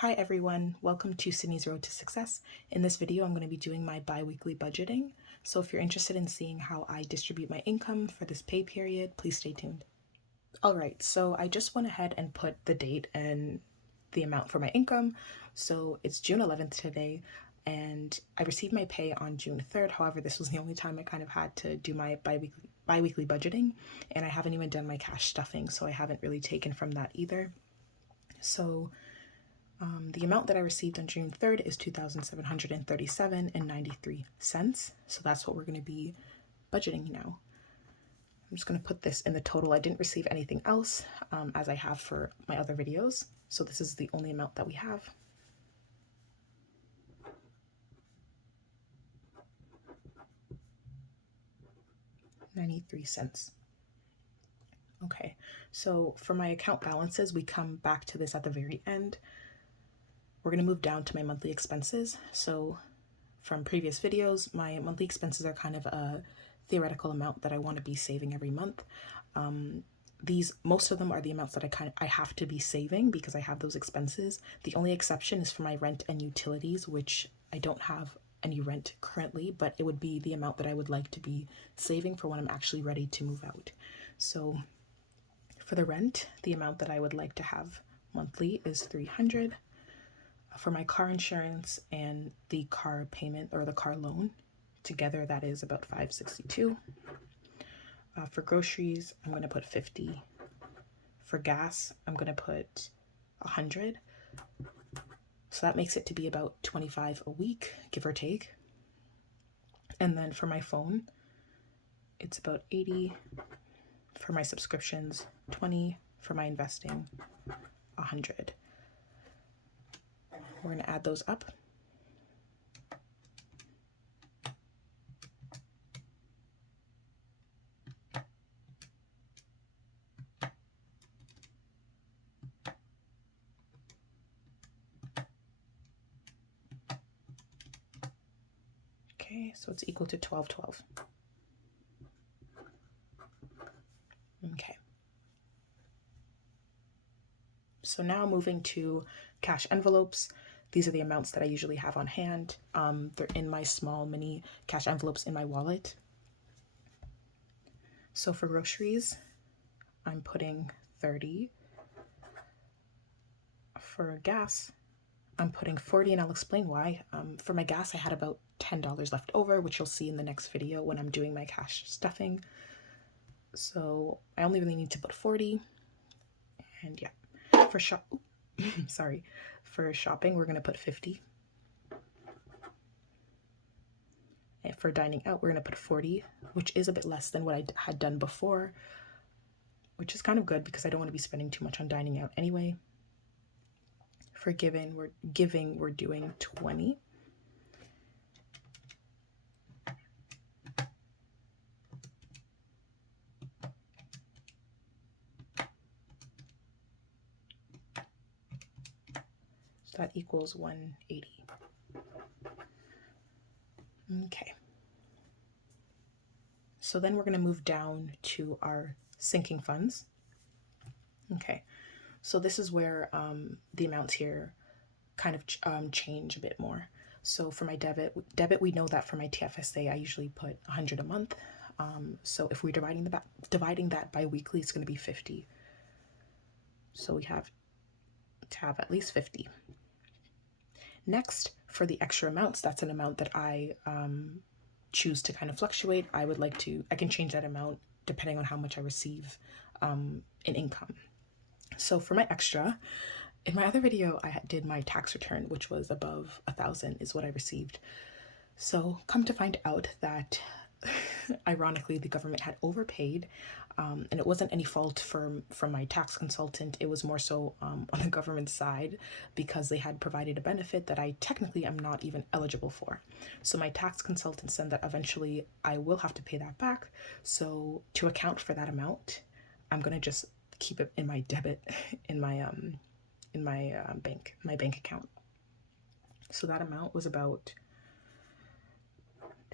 Hi everyone, welcome to Sydney's Road to Success. In this video, I'm going to be doing my bi-weekly budgeting. So if you're interested in seeing how I distribute my income for this pay period, please stay tuned. Alright, so I just went ahead and put the date and the amount for my income. So it's June 11th today, and I received my pay on June 3rd. However, this was the only time I kind of had to do my bi-weekly budgeting, and I haven't even done my cash stuffing, so I haven't really taken from that either. So the amount that I received on June 3rd is $2,737.93. So that's what we're going to be budgeting now. I'm just going to put this in the total. I didn't receive anything else as I have for my other videos. So this is the only amount that we have. $0.93. Okay, so for my account balances, we come back to this at the very end. We're going to move down to my monthly expenses. So from previous videos, my monthly expenses are kind of a theoretical amount that I want to be saving every month. Most of them are the amounts that I have to be saving because I have those expenses. The only exception is for my rent and utilities, which I don't have any rent currently, but it would be the amount that I would like to be saving for when I'm actually ready to move out. So for the rent, the amount that I would like to have monthly is $300. For my car insurance and the car payment or the car loan, together that is about $562. For groceries, I'm going to put $50. For gas, I'm going to put $100. So that makes it to be about $25 a week, give or take. And then for my phone, it's about $80. For my subscriptions, $20. For my investing, $100. We're going to add those up. Okay, so it's equal to $12.12. Okay. So now moving to cash envelopes. These are the amounts that I usually have on hand. They're in my small mini cash envelopes in my wallet. So for groceries, I'm putting $30. For gas, I'm putting $40, and I'll explain why. For my gas, I had about $10 left over, which you'll see in the next video when I'm doing my cash stuffing. So I only really need to put $40. And yeah, for for shopping, we're gonna put $50. And for dining out, we're gonna put $40, which is a bit less than what I had done before, which is kind of good because I don't want to be spending too much on dining out anyway. For giving, we're doing $20. So that equals $180. Okay. So then we're going to move down to our sinking funds. Okay. So this is where the amounts here kind of change a bit more. So for my debit, we know that for my TFSA, I usually put $100 a month. So if we're dividing that bi-weekly, it's going to be $50. So we have to have at least $50. Next, for the extra amounts, that's an amount that I choose to kind of fluctuate. I can change that amount depending on how much I receive in income. So for my extra, in my other video, I did my tax return, which was above 1,000 is what I received. So come to find out that ironically, the government had overpaid, and it wasn't any fault from my tax consultant. It was more so on the government side because they had provided a benefit that I technically am not even eligible for. So my tax consultant said that eventually I will have to pay that back. So to account for that amount, I'm gonna just keep it in my debit in my bank account. So that amount was about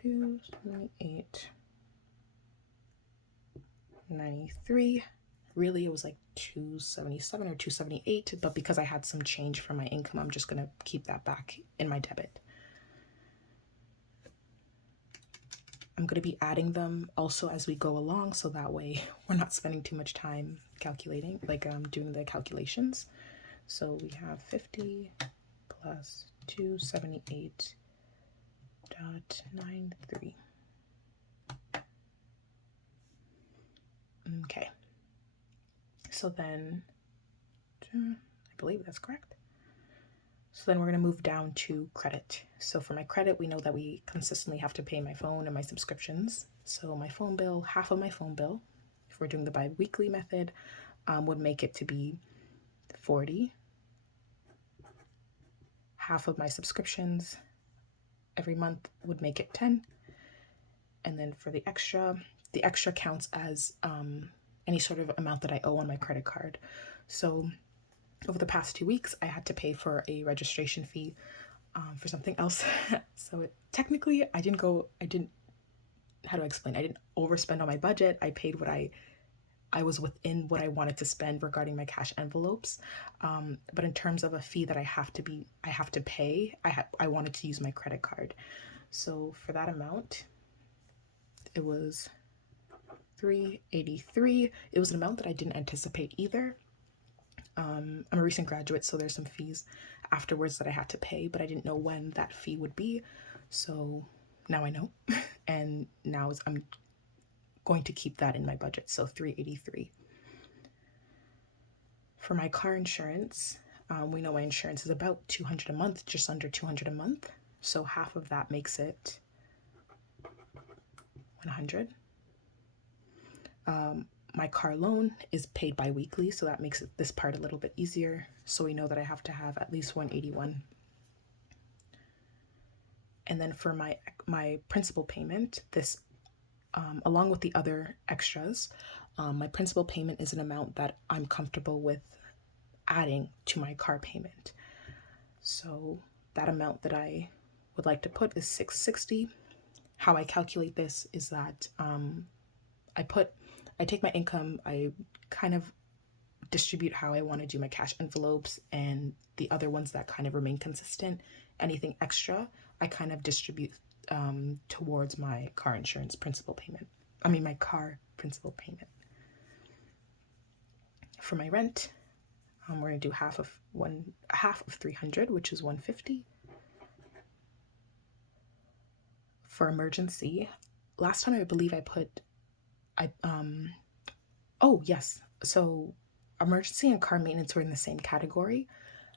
278.93. Really, it was like 277 or 278, but because I had some change from my income, I'm just gonna keep that back in my debit. I'm going to be adding them also as we go along, so that way we're not spending too much time calculating, like doing the calculations. So we have 50 plus 278.93. Okay. So then, I believe that's correct. So then we're going to move down to credit. So for my credit, we know that we consistently have to pay my phone and my subscriptions. So my phone bill, half of my phone bill, if we're doing the bi-weekly method, would make it to be 40. Half of my subscriptions every month would make it 10. And then for the extra counts as any sort of amount that I owe on my credit card. So over the past 2 weeks, I had to pay for a registration fee for something else. So technically, I didn't, how do I explain? I didn't overspend on my budget. I paid what I was within what I wanted to spend regarding my cash envelopes. But in terms of a fee that I have to pay, I wanted to use my credit card. So for that amount, it was $383. It was an amount that I didn't anticipate either. I'm a recent graduate, so there's some fees afterwards that I had to pay, but I didn't know when that fee would be. So now I know, and now I'm going to keep that in my budget. So $383. For my car insurance, we know my insurance is about $200 a month, just under $200 a month. So half of that makes it $100. My car loan is paid bi-weekly, so that makes this part a little bit easier. So we know that I have to have at least $181. And then for my principal payment, this along with the other extras, my principal payment is an amount that I'm comfortable with adding to my car payment. So that amount that I would like to put is $660. How I calculate this is that I take my income, I kind of distribute how I want to do my cash envelopes, and the other ones that kind of remain consistent, anything extra, I kind of distribute towards my car insurance principal payment. My car principal payment. For my rent, we're going to do half of 300, which is $150. For emergency, last time I believe oh yes, so emergency and car maintenance were in the same category.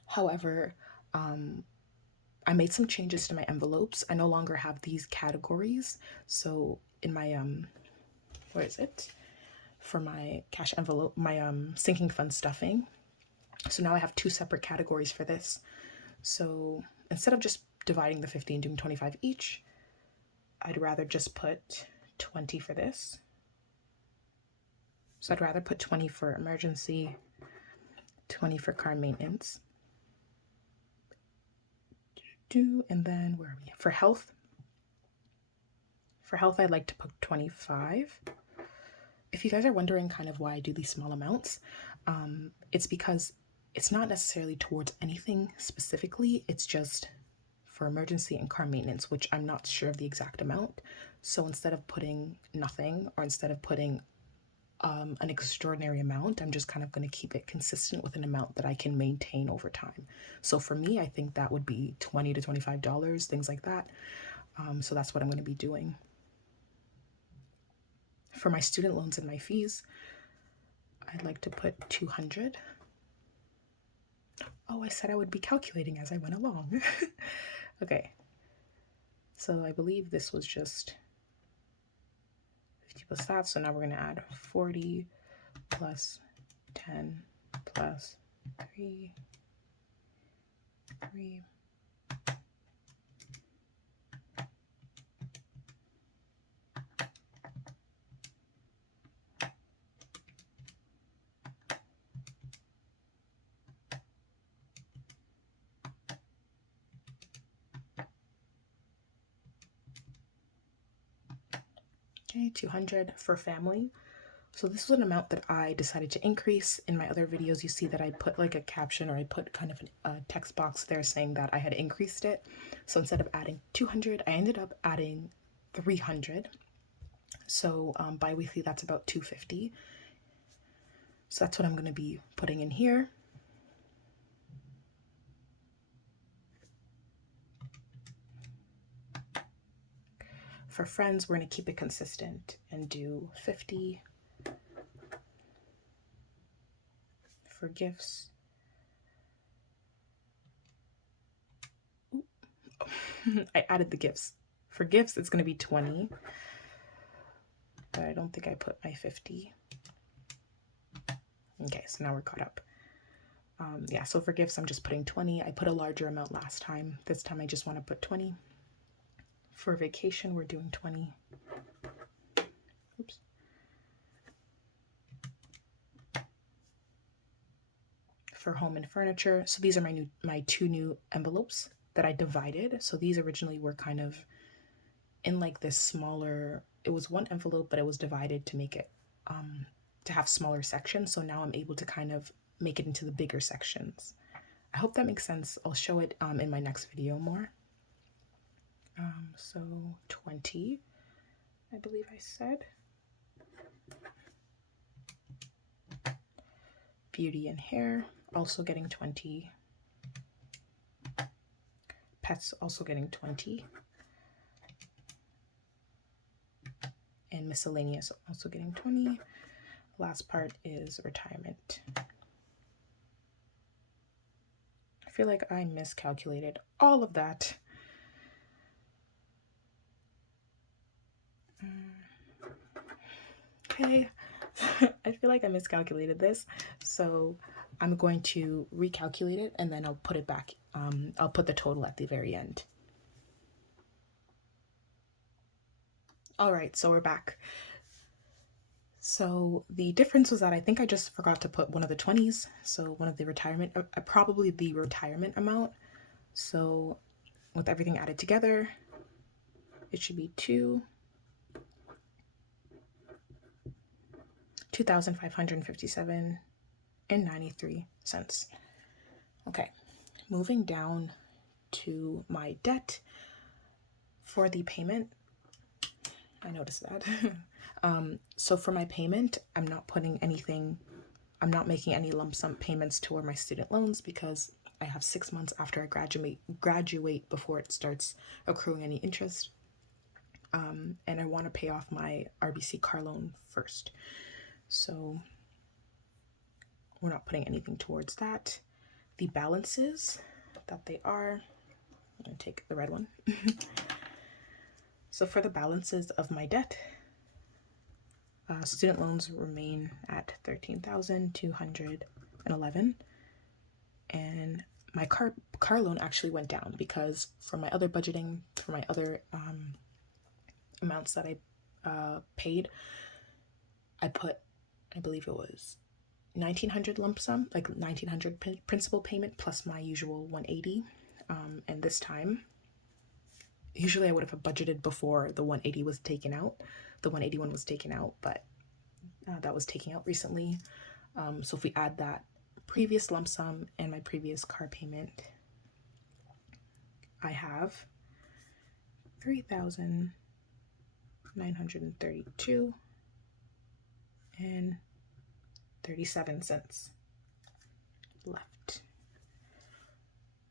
However, I made some changes to my envelopes. I no longer have these categories. So in my where is it? For my cash envelope, my sinking fund stuffing. So now I have 2 separate categories for this. So instead of just dividing the 50 and doing 25 each, I'd rather just put 20 for this. So I'd rather put 20 for emergency, 20 for car maintenance. And then where are we? For health, I'd like to put 25. If you guys are wondering kind of why I do these small amounts, it's because it's not necessarily towards anything specifically. It's just for emergency and car maintenance, which I'm not sure of the exact amount. So instead of putting nothing, or instead of putting an extraordinary amount, I'm just kind of going to keep it consistent with an amount that I can maintain over time. So for me, I think that would be $20 to $25, things like that. So that's what I'm going to be doing. For my student loans and my fees, I'd like to put 200. Oh, I said I would be calculating as I went along. Okay. So I believe this was just 50 plus that. So now we're going to add 40 plus 10 plus 3. Okay, 200 for family. So this was an amount that I decided to increase. In my other videos, you see that I put like a caption, or I put kind of a text box there saying that I had increased it. So instead of adding 200, I ended up adding 300. So bi-weekly, that's about 250. So that's what I'm going to be putting in here. For friends, we're going to keep it consistent and do 50. For gifts, I added the gifts. For gifts, it's going to be 20, but I don't think I put my 50. Okay, so now we're caught up. Yeah, so for gifts, I'm just putting 20. I put a larger amount last time. This time I just want to put 20. For vacation, we're doing 20. Oops. For home and furniture, so these are my two new envelopes that I divided. So these originally were kind of in like this smaller, it was one envelope, but it was divided to make it to have smaller sections. So now I'm able to kind of make it into the bigger sections. I hope that makes sense. I'll show it in my next video more. So 20, I believe I said. Beauty and hair, also getting 20. Pets, also getting 20. And miscellaneous, also getting 20. Last part is retirement. I feel like I miscalculated all of that. Okay, I feel like I miscalculated this, so I'm going to recalculate it and then I'll put it back. I'll put the total at the very end. All right, so we're back. So the difference was that I think I just forgot to put one of the 20s, so one of the retirement, probably the retirement amount. So with everything added together, it should be 2,557.93. Okay, moving down to my debt. For the payment, I noticed that. So for my payment, I'm not making any lump sum payments toward my student loans because I have 6 months after I graduate before it starts accruing any interest. And I want to pay off my RBC car loan first. So we're not putting anything towards that. The balances that they are, I'm going to take the red one. So for the balances of my debt, student loans remain at $13,211, and my car loan actually went down because for my other budgeting, for my other amounts that I paid, I put, I believe it was $1,900 lump sum, like $1,900 principal payment plus my usual $180, and this time, usually I would have budgeted before the 180 was taken out. The 181 was taken out, but that was taken out recently. So if we add that previous lump sum and my previous car payment, I have $3,932 and 37 cents left.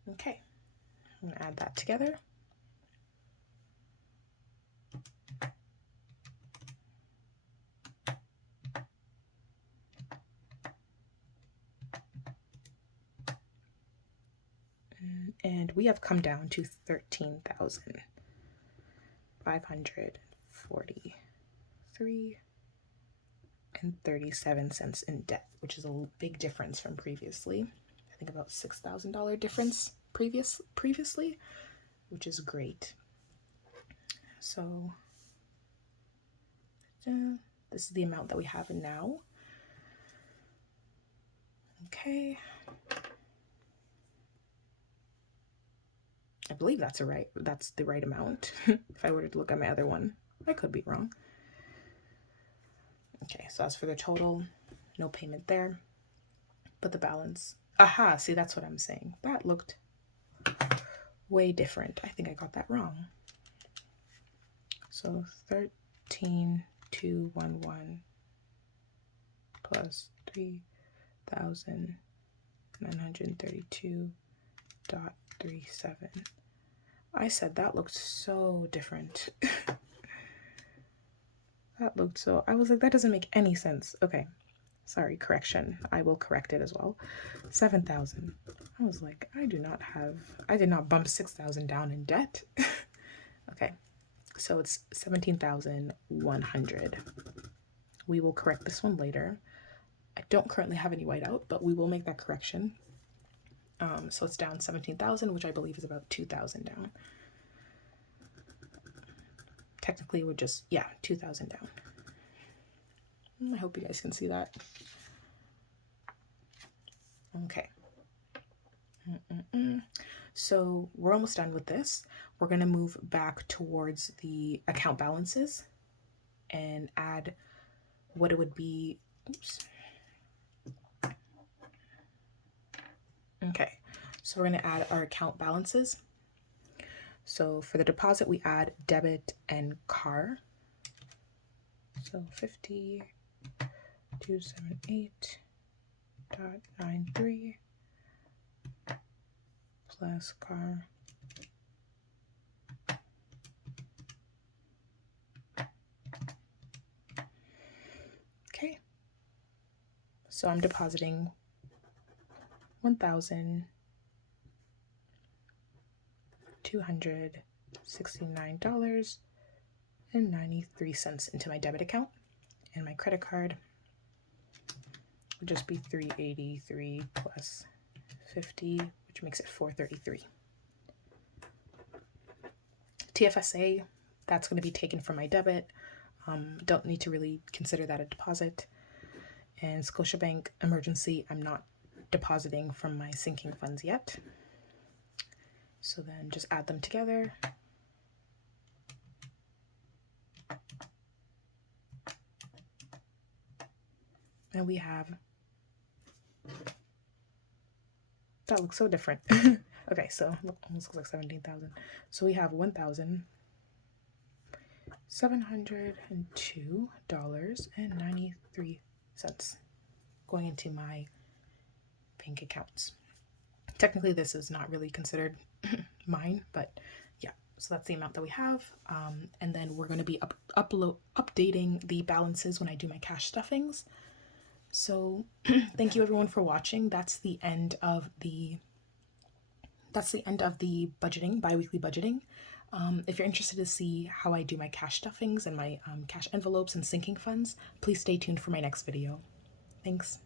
Okay, I'm gonna add that together. And we have come down to 13,543 and 37 cents in debt, which is a big difference from previously. I think about $6,000 difference previously, which is great. So this is the amount that we have now. Okay. I believe that's the right amount. If I were to look at my other one, I could be wrong. Okay, so as for the total, no payment there, but the balance. Aha, see, that's what I'm saying. That looked way different. I think I got that wrong. So 13,211 plus 3,932.37. I said that looked so different. That looked so, I was like, that doesn't make any sense. Okay, sorry, correction. I will correct it as well. 7,000. I was like, I did not bump 6,000 down in debt. Okay, so it's 17,100. We will correct this one later. I don't currently have any whiteout, but we will make that correction. So it's down 17,000, which I believe is about 2,000 down. Technically, we're just, yeah, 2,000 down. I hope you guys can see that. Okay. So we're almost done with this. We're going to move back towards the account balances and add what it would be. Oops. Okay, so we're going to add our account balances. So for the deposit, we add debit and car. So 50,278.93 plus car. Okay. So I'm depositing $1,269.93 into my debit account, and my credit card would just be $383 plus 50, which makes it $433. TFSA, that's going to be taken from my debit. Don't need to really consider that a deposit. And Scotiabank emergency, I'm not depositing from my sinking funds yet. So then just add them together. And we have, that looks so different. Okay, so almost looks like 17,000. So we have $1,702.93 going into my bank accounts. Technically, this is not really considered mine, but yeah, so that's the amount that we have. And then we're going to be updating the balances when I do my cash stuffings. So thank you everyone for watching. That's the end of the budgeting, bi-weekly budgeting. If you're interested to see how I do my cash stuffings and my cash envelopes and sinking funds, please stay tuned for my next video. Thanks.